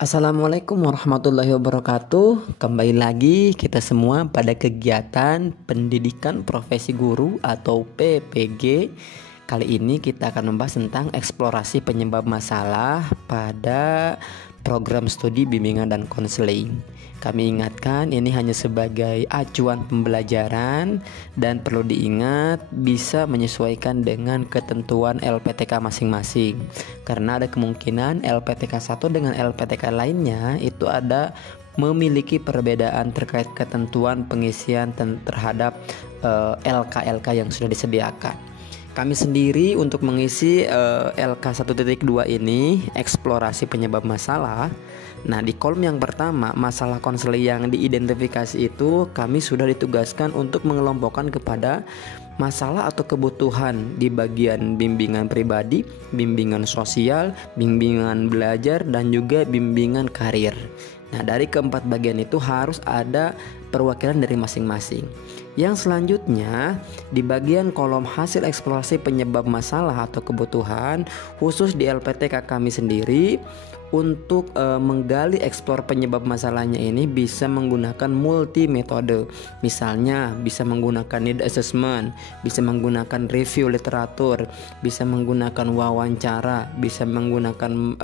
Assalamualaikum warahmatullahi wabarakatuh. Kembali lagi kita semua pada kegiatan pendidikan profesi guru atau PPG. Kali ini kita akan membahas tentang eksplorasi penyebab masalah pada program studi bimbingan dan konseling. Kami ingatkan ini hanya sebagai acuan pembelajaran dan perlu diingat bisa menyesuaikan dengan ketentuan LPTK masing-masing. Karena ada kemungkinan LPTK 1 dengan LPTK lainnya itu ada memiliki perbedaan terkait ketentuan pengisian terhadap LK-LK yang sudah disediakan. Kami sendiri untuk mengisi LK 1.2 ini eksplorasi penyebab masalah. Nah, di kolom yang pertama, masalah konseling yang diidentifikasi itu kami sudah ditugaskan untuk mengelompokkan kepada masalah atau kebutuhan di bagian bimbingan pribadi, bimbingan sosial, bimbingan belajar, dan juga bimbingan karir. Nah, dari keempat bagian itu harus ada perwakilan dari masing-masing. Yang selanjutnya, di bagian kolom hasil eksplorasi penyebab masalah atau kebutuhan, khusus di LPTK kami sendiri, untuk menggali eksplor penyebab masalahnya ini bisa menggunakan multi metode. Misalnya bisa menggunakan need assessment, bisa menggunakan review literatur, bisa menggunakan wawancara, bisa menggunakan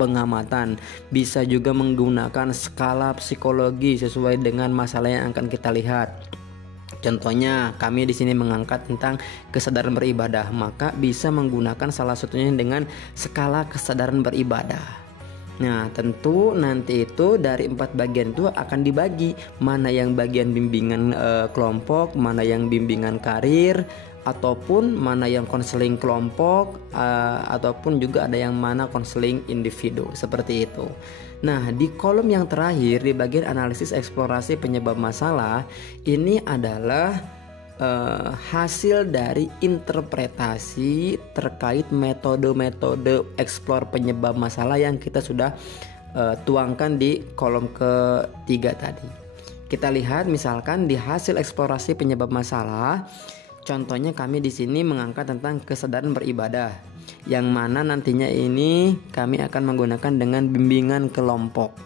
pengamatan, bisa juga menggunakan skala psikologi sesuai dengan masalah yang akan kita lihat. Contohnya, kami di sini mengangkat tentang kesadaran beribadah, maka bisa menggunakan salah satunya dengan skala kesadaran beribadah. Nah, tentu nanti itu dari 4 bagian itu akan dibagi, mana yang bagian bimbingan kelompok, mana yang bimbingan karir, ataupun mana yang konseling kelompok, ataupun juga ada yang mana konseling individu, seperti itu. Nah, di kolom yang terakhir di bagian analisis eksplorasi penyebab masalah, ini adalah hasil dari interpretasi terkait metode-metode eksplor penyebab masalah yang kita sudah tuangkan di kolom ketiga tadi. Kita lihat misalkan di hasil eksplorasi penyebab masalah, contohnya kami di sini mengangkat tentang kesadaran beribadah, yang mana nantinya ini kami akan menggunakan dengan bimbingan kelompok.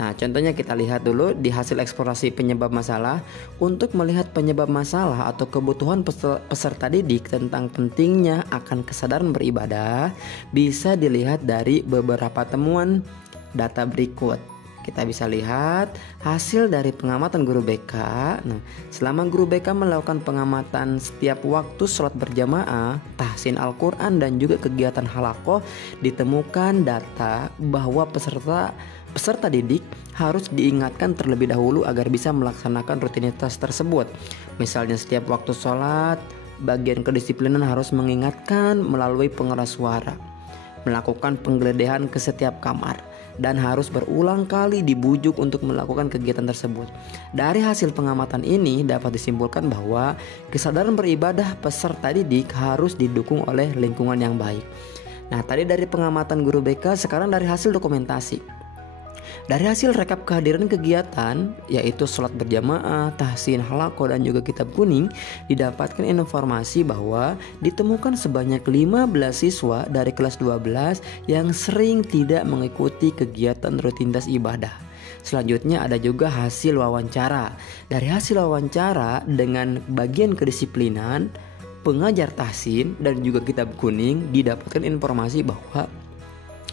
Nah, contohnya kita lihat dulu di hasil eksplorasi penyebab masalah. Untuk melihat penyebab masalah atau kebutuhan peserta didik tentang pentingnya akan kesadaran beribadah, bisa dilihat dari beberapa temuan data berikut. Kita bisa lihat hasil dari pengamatan guru BK. Nah, selama guru BK melakukan pengamatan setiap waktu sholat berjamaah, tahsin Al-Quran, dan juga kegiatan halakoh, ditemukan data bahwa peserta didik harus diingatkan terlebih dahulu agar bisa melaksanakan rutinitas tersebut. Misalnya setiap waktu sholat, bagian kedisiplinan harus mengingatkan melalui pengeras suara, melakukan penggeledahan ke setiap kamar, dan harus berulang kali dibujuk untuk melakukan kegiatan tersebut. Dari hasil pengamatan ini dapat disimpulkan bahwa kesadaran beribadah peserta didik harus didukung oleh lingkungan yang baik. Nah, tadi dari pengamatan guru BK, sekarang dari hasil dokumentasi. Dari hasil rekap kehadiran kegiatan, yaitu sholat berjamaah, tahsin, halakoh, dan juga kitab kuning, didapatkan informasi bahwa ditemukan sebanyak 15 siswa dari kelas 12 yang sering tidak mengikuti kegiatan rutinitas ibadah. Selanjutnya ada juga hasil wawancara. Dari hasil wawancara dengan bagian kedisiplinan, pengajar tahsin, dan juga kitab kuning, didapatkan informasi bahwa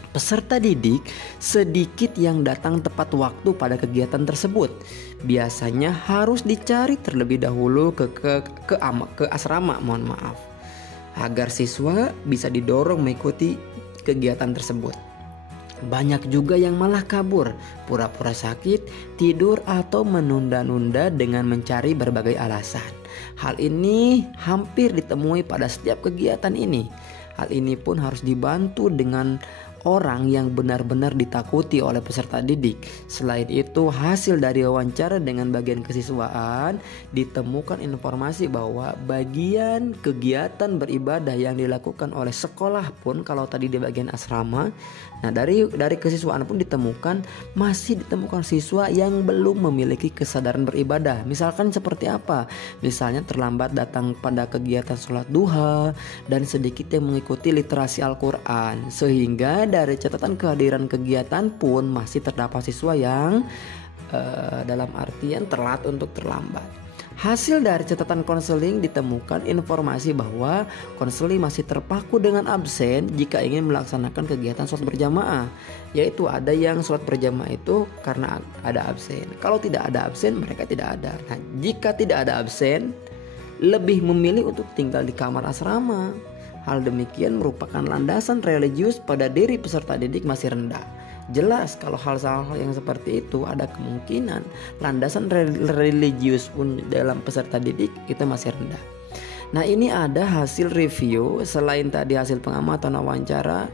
peserta didik sedikit yang datang tepat waktu pada kegiatan tersebut. Biasanya harus dicari terlebih dahulu ke asrama, agar siswa bisa didorong mengikuti kegiatan tersebut. Banyak juga yang malah kabur, pura-pura sakit, tidur, atau menunda-nunda dengan mencari berbagai alasan. Hal ini hampir ditemui pada setiap kegiatan ini. Hal ini pun harus dibantu dengan orang yang benar-benar ditakuti oleh peserta didik. Selain itu, hasil dari wawancara dengan bagian kesiswaan ditemukan informasi bahwa bagian kegiatan beribadah yang dilakukan oleh sekolah pun, kalau tadi di bagian asrama, nah dari kesiswaan pun masih ditemukan siswa yang belum memiliki kesadaran beribadah. Misalkan seperti apa? Misalnya terlambat datang pada kegiatan sholat duha dan sedikit yang mengikuti literasi Al-Quran, sehingga dari catatan kehadiran kegiatan pun masih terdapat siswa yang dalam artian telat untuk terlambat. Hasil dari catatan konseling ditemukan informasi bahwa konseli masih terpaku dengan absen jika ingin melaksanakan kegiatan sholat berjamaah, yaitu ada yang sholat berjamaah itu karena ada absen. Kalau tidak ada absen, mereka tidak ada. Nah, jika tidak ada absen, lebih memilih untuk tinggal di kamar asrama. Hal demikian merupakan landasan religius pada diri peserta didik masih rendah. Jelas kalau hal-hal yang seperti itu ada kemungkinan landasan religius pun dalam peserta didik itu masih rendah. Nah, ini ada hasil review selain tadi hasil pengamatan wawancara.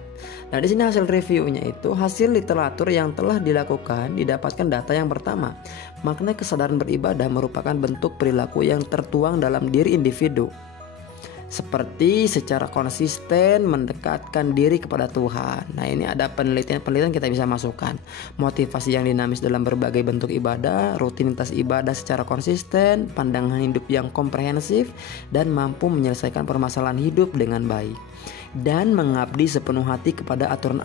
Nah, di sini hasil reviewnya itu hasil literatur yang telah dilakukan didapatkan data yang pertama. Makna kesadaran beribadah merupakan bentuk perilaku yang tertuang dalam diri individu, seperti secara konsisten mendekatkan diri kepada Tuhan. Nah, ini ada penelitian kita bisa masukkan. Motivasi yang dinamis dalam berbagai bentuk ibadah, rutinitas ibadah secara konsisten, pandangan hidup yang komprehensif, dan mampu menyelesaikan permasalahan hidup dengan baik. Dan mengabdi sepenuh hati kepada aturan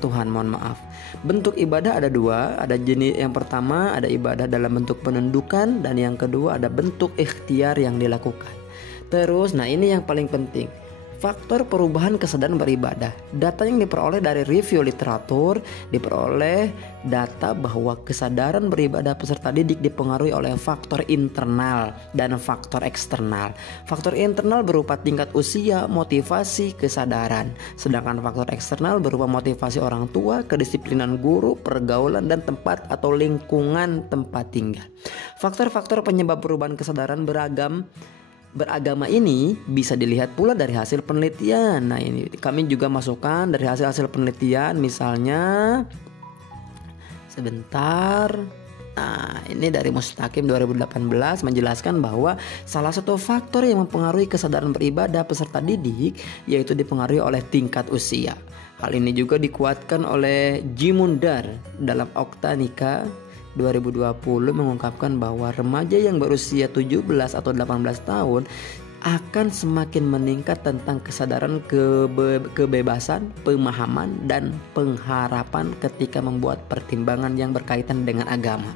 Tuhan, mohon maaf. Bentuk ibadah ada dua, ada jenis yang pertama ada ibadah dalam bentuk penundukan, dan yang kedua ada bentuk ikhtiar yang dilakukan. Terus, nah ini yang paling penting, faktor perubahan kesadaran beribadah. Data yang diperoleh dari review literatur diperoleh data bahwa kesadaran beribadah peserta didik dipengaruhi oleh faktor internal dan faktor eksternal. Faktor internal berupa tingkat usia, motivasi, kesadaran. Sedangkan faktor eksternal berupa motivasi orang tua, kedisiplinan guru, pergaulan, dan tempat atau lingkungan tempat tinggal. Faktor-faktor penyebab perubahan kesadaran beragama ini bisa dilihat pula dari hasil penelitian. Nah, ini kami juga masukkan dari hasil penelitian, misalnya sebentar. Nah, ini dari Mustaqim 2018 menjelaskan bahwa salah satu faktor yang mempengaruhi kesadaran beribadah peserta didik yaitu dipengaruhi oleh tingkat usia. Hal ini juga dikuatkan oleh Jimundar dalam Oktanika 2020 mengungkapkan bahwa remaja yang berusia 17 atau 18 tahun akan semakin meningkat tentang kesadaran kebebasan, pemahaman, dan pengharapan ketika membuat pertimbangan yang berkaitan dengan agama.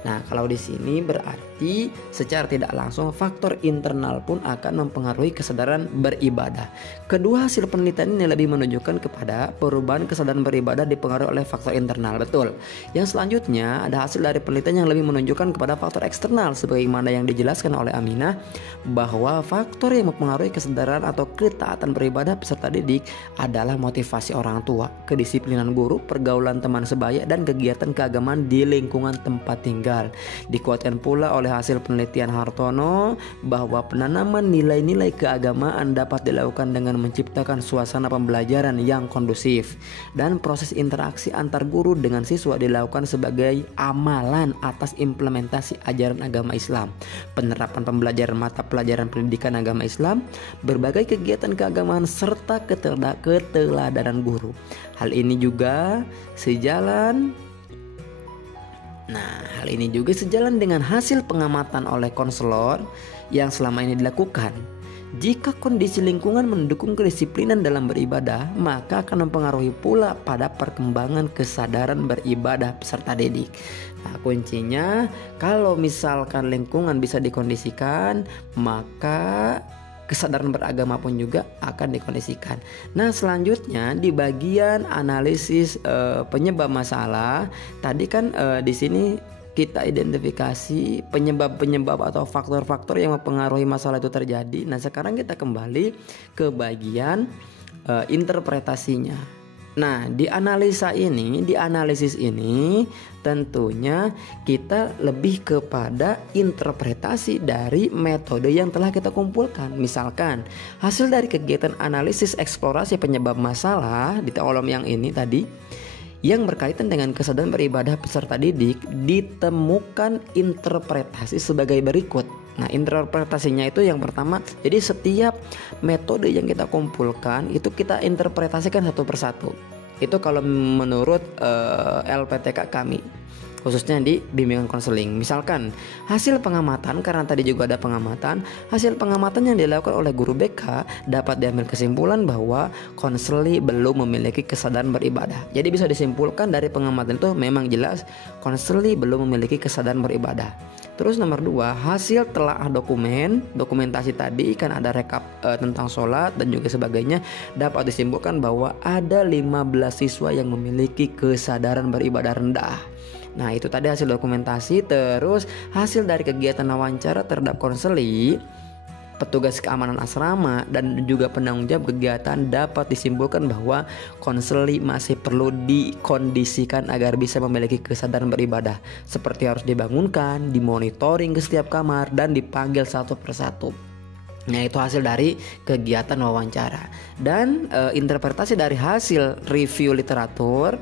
Nah, kalau di sini berarti secara tidak langsung faktor internal pun akan mempengaruhi kesadaran beribadah. Kedua hasil penelitian ini lebih menunjukkan kepada perubahan kesadaran beribadah dipengaruhi oleh faktor internal. Betul. Yang selanjutnya ada hasil dari penelitian yang lebih menunjukkan kepada faktor eksternal, sebagaimana yang dijelaskan oleh Aminah, bahwa faktor yang mempengaruhi kesadaran atau ketaatan beribadah peserta didik adalah motivasi orang tua, kedisiplinan guru, pergaulan teman sebaya, dan kegiatan keagamaan di lingkungan tempat tinggal. Dikuatkan pula oleh hasil penelitian Hartono bahwa penanaman nilai-nilai keagamaan dapat dilakukan dengan menciptakan suasana pembelajaran yang kondusif, dan proses interaksi antar guru dengan siswa dilakukan sebagai amalan atas implementasi ajaran agama Islam, penerapan pembelajaran mata pelajaran pendidikan agama Islam, berbagai kegiatan keagamaan, serta keteladanan guru. Hal ini juga sejalan dengan hasil pengamatan oleh konselor yang selama ini dilakukan. Jika kondisi lingkungan mendukung kedisiplinan dalam beribadah, maka akan mempengaruhi pula pada perkembangan kesadaran beribadah peserta didik. Nah, kuncinya kalau misalkan lingkungan bisa dikondisikan, maka kesadaran beragama pun juga akan dikondisikan. Nah, selanjutnya di bagian analisis penyebab masalah, tadi kan di sini kita identifikasi penyebab-penyebab atau faktor-faktor yang mempengaruhi masalah itu terjadi. Nah, sekarang kita kembali ke bagian interpretasinya. Nah, di analisis ini tentunya kita lebih kepada interpretasi dari metode yang telah kita kumpulkan. Misalkan hasil dari kegiatan analisis eksplorasi penyebab masalah di kolom yang ini tadi, yang berkaitan dengan kesadaran beribadah peserta didik, ditemukan interpretasi sebagai berikut. Nah, interpretasinya itu yang pertama, jadi setiap metode yang kita kumpulkan itu kita interpretasikan satu persatu. Itu kalau menurut LPTK kami. khususnya di bimbingan konseling. Misalkan hasil pengamatan, karena tadi juga ada pengamatan, hasil pengamatan yang dilakukan oleh guru BK dapat diambil kesimpulan bahwa konseli belum memiliki kesadaran beribadah. Jadi bisa disimpulkan dari pengamatan itu memang jelas konseli belum memiliki kesadaran beribadah. Terus nomor 2, hasil telaah dokumentasi tadi kan ada rekap tentang sholat dan juga sebagainya, dapat disimpulkan bahwa ada 15 siswa yang memiliki kesadaran beribadah rendah. Nah itu tadi hasil dokumentasi. Terus hasil dari kegiatan wawancara terhadap konseli, petugas keamanan asrama dan juga penanggung jawab kegiatan, dapat disimpulkan bahwa konseli masih perlu dikondisikan agar bisa memiliki kesadaran beribadah, seperti harus dibangunkan, dimonitoring ke setiap kamar, dan dipanggil satu persatu. Nah itu hasil dari kegiatan wawancara. Dan interpretasi dari hasil review literatur,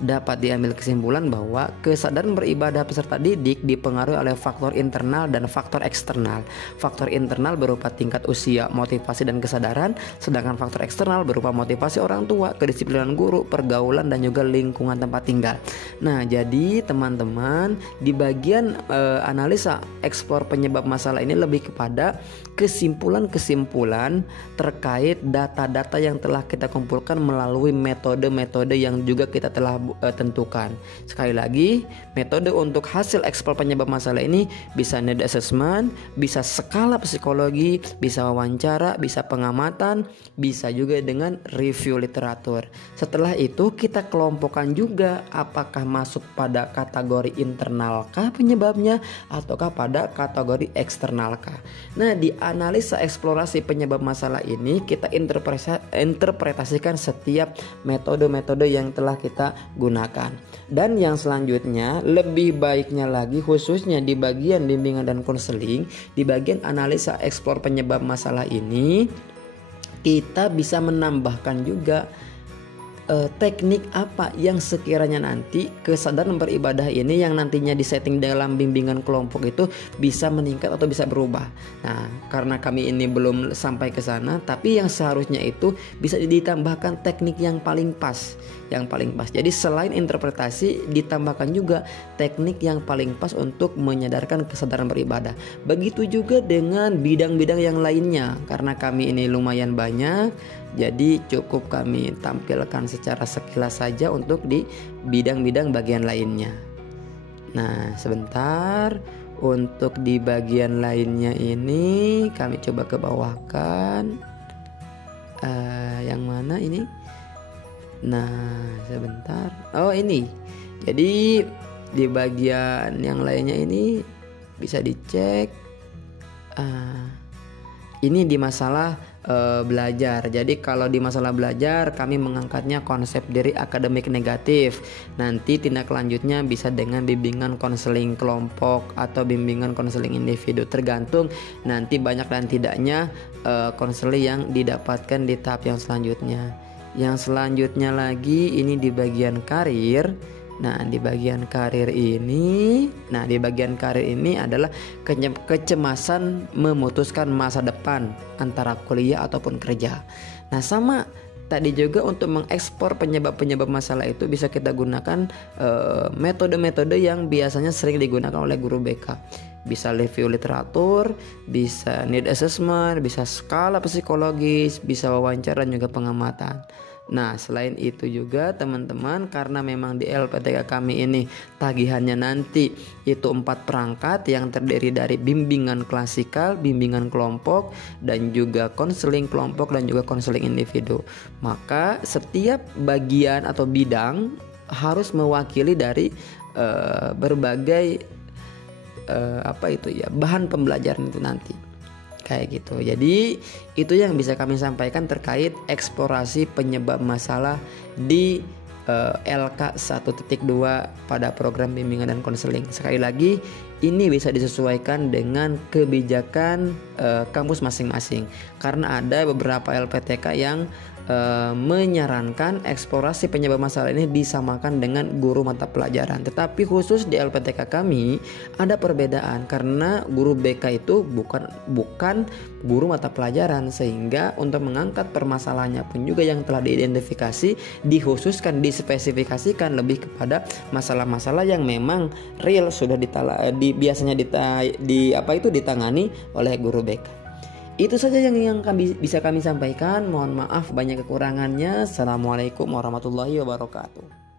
dapat diambil kesimpulan bahwa kesadaran beribadah peserta didik dipengaruhi oleh faktor internal dan faktor eksternal. Faktor internal berupa tingkat usia, motivasi, dan kesadaran, sedangkan faktor eksternal berupa motivasi orang tua, kedisiplinan guru, pergaulan, dan juga lingkungan tempat tinggal. Nah jadi teman-teman, di bagian analisa eksplor penyebab masalah ini lebih kepada kesimpulan-kesimpulan terkait data-data yang telah kita kumpulkan melalui metode-metode yang juga kita telah tentukan. Sekali lagi, metode untuk hasil eksplor penyebab masalah ini bisa need assessment, bisa skala psikologi, bisa wawancara, bisa pengamatan, bisa juga dengan review literatur. Setelah itu kita kelompokkan juga apakah masuk pada kategori internalkah penyebabnya ataukah pada kategori eksternalkah. Nah, di analisa eksplorasi penyebab masalah ini kita interpretasikan setiap metode-metode yang telah kita gunakan. Dan yang selanjutnya, lebih baiknya lagi khususnya di bagian bimbingan dan konseling, di bagian analisa eksplor penyebab masalah ini, kita bisa menambahkan juga teknik apa yang sekiranya nanti kesadaran beribadah ini yang nantinya disetting dalam bimbingan kelompok itu bisa meningkat atau bisa berubah. Nah, karena kami ini belum sampai ke sana, tapi yang seharusnya itu bisa ditambahkan teknik yang paling pas. Jadi selain interpretasi, ditambahkan juga teknik yang paling pas untuk menyadarkan kesadaran beribadah. Begitu juga dengan bidang-bidang yang lainnya. Karena kami ini lumayan banyak, jadi cukup kami tampilkan secara sekilas saja untuk di bidang-bidang bagian lainnya. Nah, sebentar, untuk di bagian lainnya ini kami coba ke bawahkan. Yang mana ini? Nah, sebentar. Oh, ini. Jadi di bagian yang lainnya ini bisa dicek. Ini di masalah belajar. Jadi kalau di masalah belajar kami mengangkatnya konsep diri akademik negatif. Nanti tindak lanjutnya bisa dengan bimbingan konseling kelompok atau bimbingan konseling individu, tergantung nanti banyak dan tidaknya konseling yang didapatkan di tahap yang selanjutnya. Yang selanjutnya lagi ini di bagian karir. Nah, di bagian karir ini adalah kecemasan memutuskan masa depan antara kuliah ataupun kerja. Nah, sama tadi juga untuk mengekspor penyebab-penyebab masalah itu bisa kita gunakan metode-metode yang biasanya sering digunakan oleh guru BK. Bisa review literatur, bisa need assessment, bisa skala psikologis, bisa wawancara dan juga pengamatan. Nah, selain itu juga teman-teman, karena memang di LPTK kami ini tagihannya nanti itu 4 perangkat yang terdiri dari bimbingan klasikal, bimbingan kelompok, dan juga konseling kelompok dan juga konseling individu. Maka setiap bagian atau bidang harus mewakili dari berbagai bahan pembelajaran itu nanti. Kayak gitu. Jadi itu yang bisa kami sampaikan terkait eksplorasi penyebab masalah di LK 1.2 pada program bimbingan dan konseling. Sekali lagi, ini bisa disesuaikan dengan kebijakan kampus masing-masing. Karena ada beberapa LPTK yang menyarankan eksplorasi penyebab masalah ini disamakan dengan guru mata pelajaran. Tetapi khusus di LPTK kami ada perbedaan karena guru BK itu bukan guru mata pelajaran, sehingga untuk mengangkat permasalahannya pun juga yang telah diidentifikasi dikhususkan, dispesifikasikan lebih kepada masalah-masalah yang memang real sudah biasanya ditangani oleh guru BK. Itu saja yang bisa kami sampaikan. Mohon maaf banyak kekurangannya. Assalamualaikum warahmatullahi wabarakatuh.